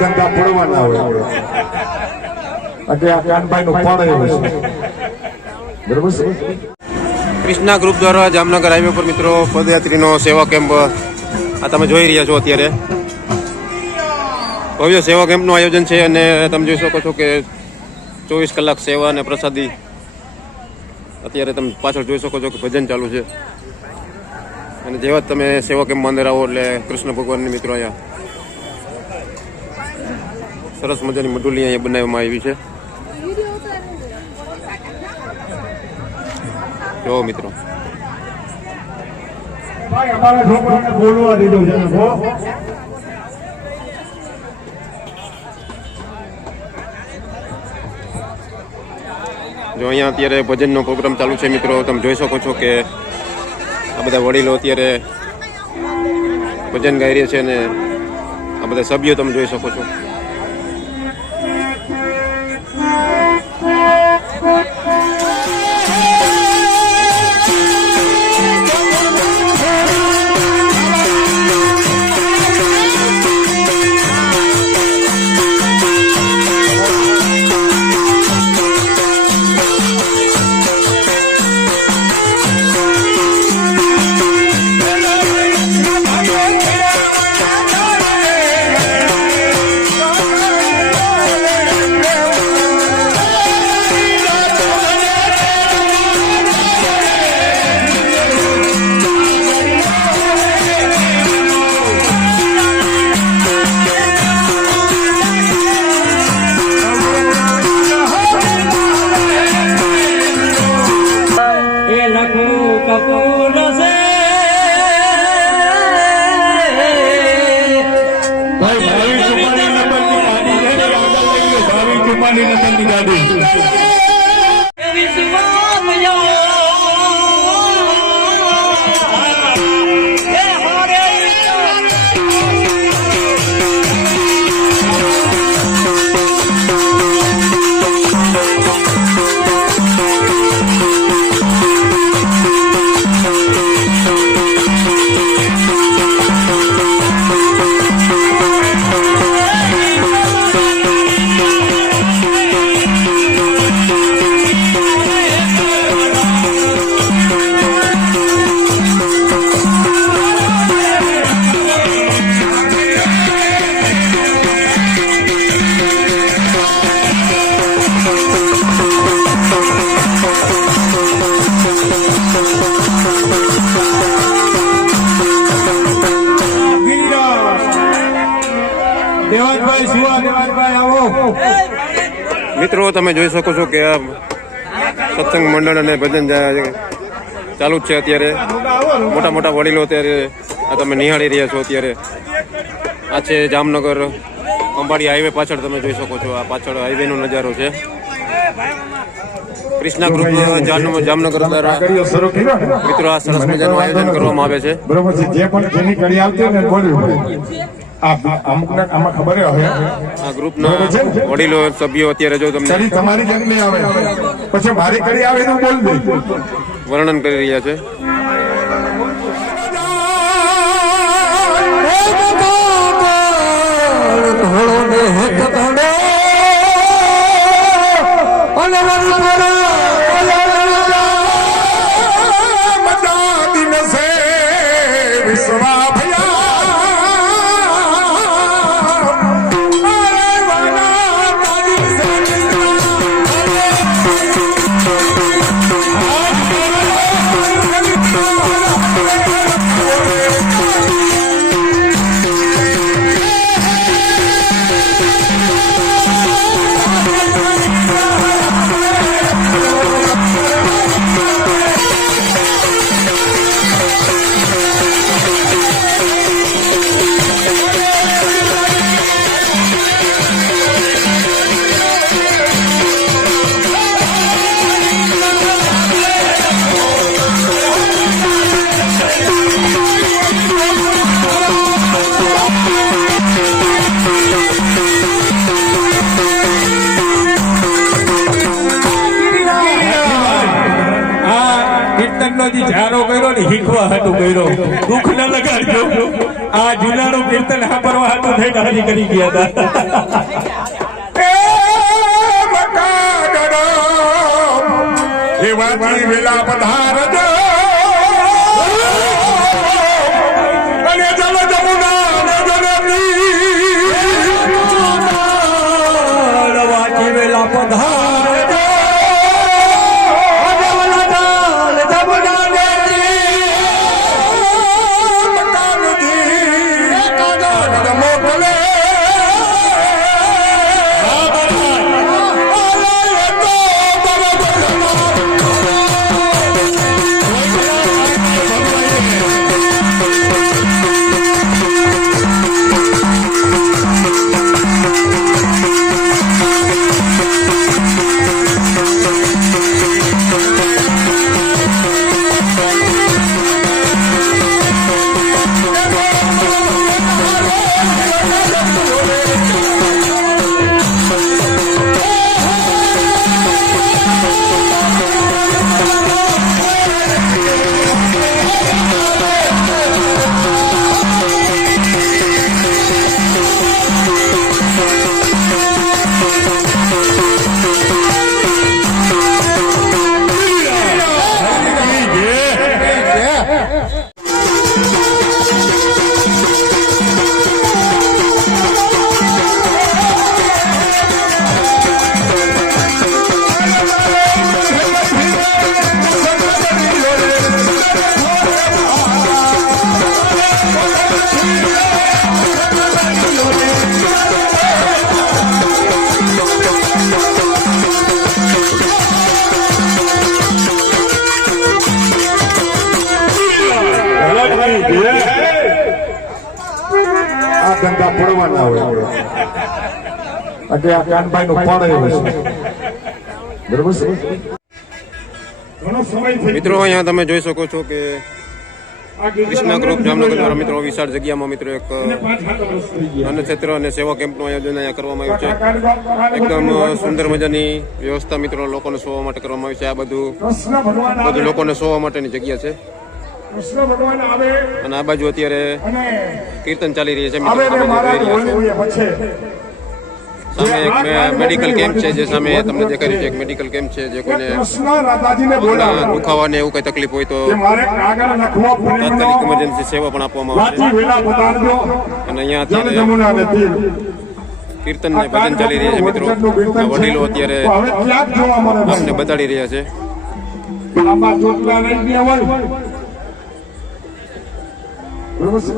ધંધા પડવાના હોય એટલે આ કાનભાઈ નું ફળ એવું છે બરોબર છે। કૃષ્ણા ગ્રુપ દ્વારા જામનગર હાઈવે પર મિત્રો પદયાત્રીનો સેવા કેમ્પ આ તમે જોઈ રહ્યા છો અત્યારે ભવ્ય સેવા કેમ્પનું આયોજન છે અને તમે જોઈ શકો છો કે 24 કલાક સેવા અને પ્રસાદી અત્યારે તમે પાછળ જોઈ શકો છો કે ભજન ચાલુ છે અને જેવા તમે સેવા કેમ્પમાં અંદર આવો એટલે કૃષ્ણ ભગવાનની મિત્રો અહીંયા સરસ મજાની મઢુલી અહીંયા બનાવવામાં આવી છે જો મિત્રો અમારા છોકરાને બોલવા દીધું છે જો અહીંયા અત્યારે ભજનનો પ્રોગ્રામ ચાલુ છે મિત્રો તમે જોઈ શકો છો કે આ બધા વડીલો અત્યારે ભજન ગાઈ રહ્યા છે અને આ બધા સભ્યો તમે જોઈ શકો છો મિત્રો તમે જોઈ શકો છો કે આ સત્સંગ મંડળ અને ભજન ચાલુ જ છે અત્યારે મોટા મોટા વડીલો અત્યારે આ તમે નિહાળી રહ્યા છો અત્યારે આ છે જામનગર અંબાડી હાઈવે પાછળ તમે જોઈ શકો છો આ પાછળ હાઈવેનો નજારો છે કૃષ્ણા ગ્રુપ જામનગર દ્વારા મિત્રો આ સરસ મજાનું આયોજન કરવામાં આવે છે બરોબર છે જે પણ જેની કડી આવતી હોય ને બોલવું અમુકને આમાં ખબર હોય આ ગ્રુપના વડીલો સભ્યો અત્યારે જો તમને તમારી જેમ નહીં આવે પછી મારી કડી આવે તો બોલ દે વર્ણન કરી રહ્યા છે કીર્તનનો જે જારો કર્યો ને શીખવા હતું કર્યો દુઃખ ન લગાડજો આ જૂનાનું કીર્તન સાંભળવા હતું થઈને હાજી કરી ગયા હતા એ વાંચી વેલા પધારજો અને જલ જમુના ને જનની વાંચી વેલા પધારજો આ ધંધા પડવાના હોય એટલે આ કાનભાઈ નું પડે એવું છે બરોબર છે ઘણો સમય થઈ મિત્રો અહીંયા તમે જોઈ શકો છો કે કૃષ્ણા ગ્રુપ જામનગર દ્વારા મિત્રો વિશાળ જગ્યામાં મિત્રો એક અન્ન ક્ષેત્ર અને સેવા કેમ્પનું આયોજન અહીંયા કરવામાં આવ્યું છે એકદમ સુંદર મજાની વ્યવસ્થા મિત્રો લોકોને સોવા માટે કરવામાં આવી છે આ બધું કૃષ્ણ ભગવાન લોકોને સોવા માટેની જગ્યા છે કૃષ્ણ ભગવાન આવે અને આ બાજુ અત્યારે અને કીર્તન ચાલી રહી છે મિત્રો આવે તમે મારા જોઈ રહ્યા છો પછી સામે એક મેડિકલ કેમ્પ છે જે સામે તમને દેખાઈ રહ્યું છે એક મેડિકલ કેમ્પ છે જે કોઈને કૃષ્ણ રાધાજીને બોલાવે દુખાવાને એવું કઈ તકલીફ હોય તો કે મારે કાગળ લખવો તાત્કાલિક ઇમરજન્સી સેવા પણ આપવામાં આવે વાંચી વેલા પધારજો છે અને અહીંયા જલ અત્યારે જમુના ને તીર કીર્તન ને ભજન ચાલી રહ્યા છે મિત્રો આ વડીલો અત્યારે હવે ક્યાંક જોવા મળે આપને બતાડી રહ્યા છે લાંબા ચોટલા લઈ ગયા હોય બરોબર છે